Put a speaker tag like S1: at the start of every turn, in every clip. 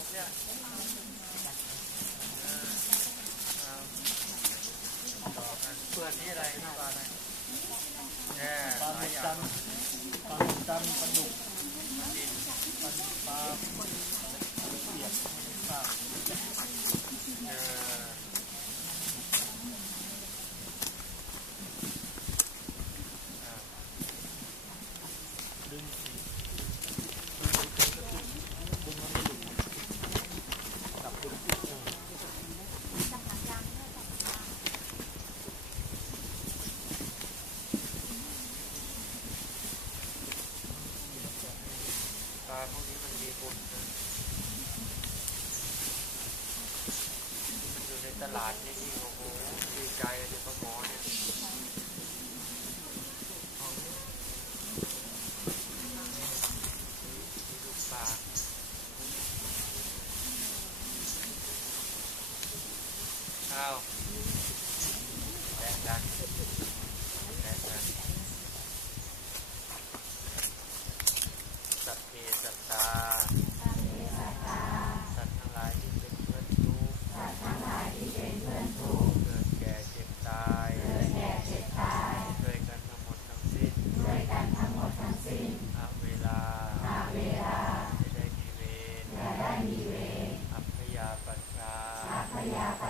S1: ผมเนี่ยต่อกันเพื่อนนี่อะไรนี่ปลาอะไรแน่
S2: ปลา
S1: ห
S2: มึก
S1: อย่า
S2: จั
S1: ง
S2: นปลาหมึกจันปลาดุก
S1: กิน
S2: ปลาปลาเปียกปลา
S1: เอออ่า
S2: ดึงสีดึงมันไม่หลุดจับดึง
S1: ปลาพวกนี้มันมีบุญนะมันอยู่ในตลาดนี่ยิ่งโอ้โหดีใจเลยป้าหมอเนี่ยมีลูกปลาอ้าวแตะกันแตะกัน สัพเพสัตตา สัตว์ทั้งหลายที่เป็นเพื่อนทุกข์เกิดแก่เจ็บตายด้วยกันทั้งหมดทั้งสิ้นอเวลาจะได้มีเวรอัพยาปัชชา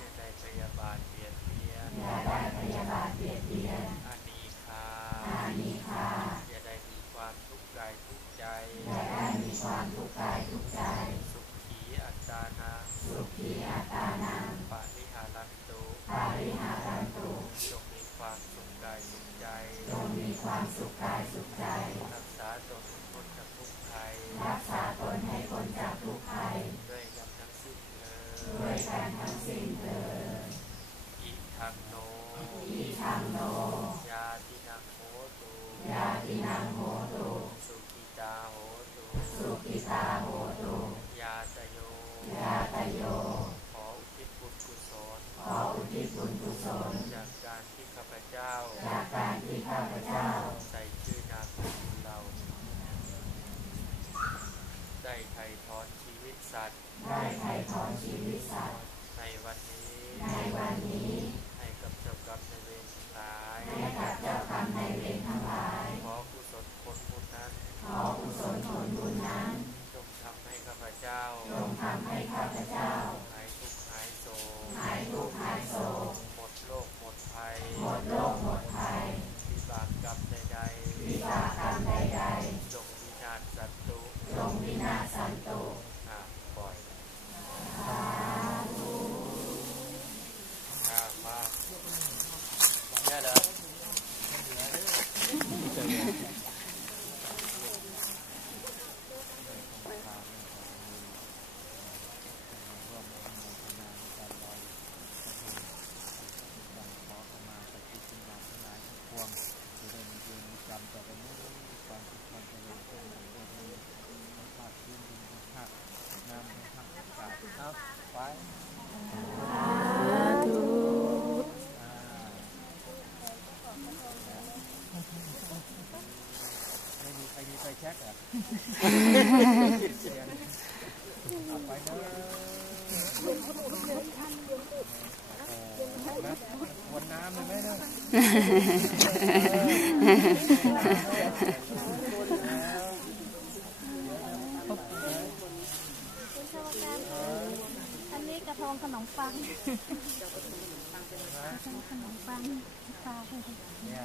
S1: จะได้พยาบาทเบียดเบียนอานีคาจะได้มีความทุกข์กายทุกข์ใจ สุขีอัตตานังปะริหารันตุจงมีความสุขกายสุขใจ รักษาตนให้พ้นจากทุกข์ภัยด้วยกันทั้งสิ้นเถิดอิทังโน ยาตินังโหตุสุขิตาโห ตุยาตโยขออุทิศบุญกุศลจากการที่ข้าพเจ้าใส่ชื่อนามสกุลเรา ได้ไถ่ถอนชีวิตสัตว์ ในวันนี้ ให้กับเจ้ากรรมในายเวรทั้งหลาย ขอกุศลผลบุญนั้น จงทำให้ข้าพเจ้า หายทุกข์หายโศกหมดโรคหมดภัย วิบากกรรมใดๆจงวินาศสัตตุอะปล่อยอะมาเนี่ยเหรอ
S2: ไปไม่มีใครมีไฟ แช็กเหรอเอาไปเด้อนะวนน้ำเลยไหมเนี่ย
S3: อันนี้กระทงขนมปังขนมปังปลาเนี่
S2: ย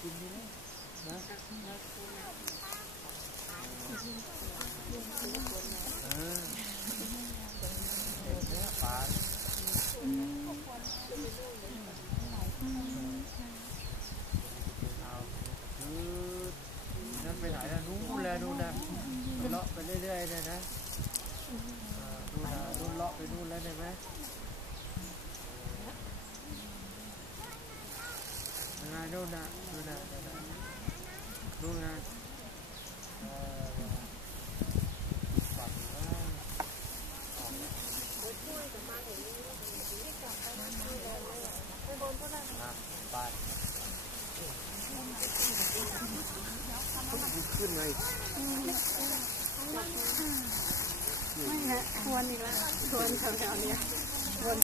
S1: กินนี่นะนะเห็นไปลาเอาคือนั่นไปไหนนะนู้นแลนู่นนะเลาะไปเรื่อยๆเนี่ยนะเออนู่นะนู่นเลาะไปนู่นแล้วได้ไหมยังไง นู่นนะนู่นนะนู่นนะนู่นนะเออปัดนะออกแล้วอะไปขึ้นไง
S3: ไม่ฮะทวนอีกแล้วทวนแถวๆเนี้ยทวน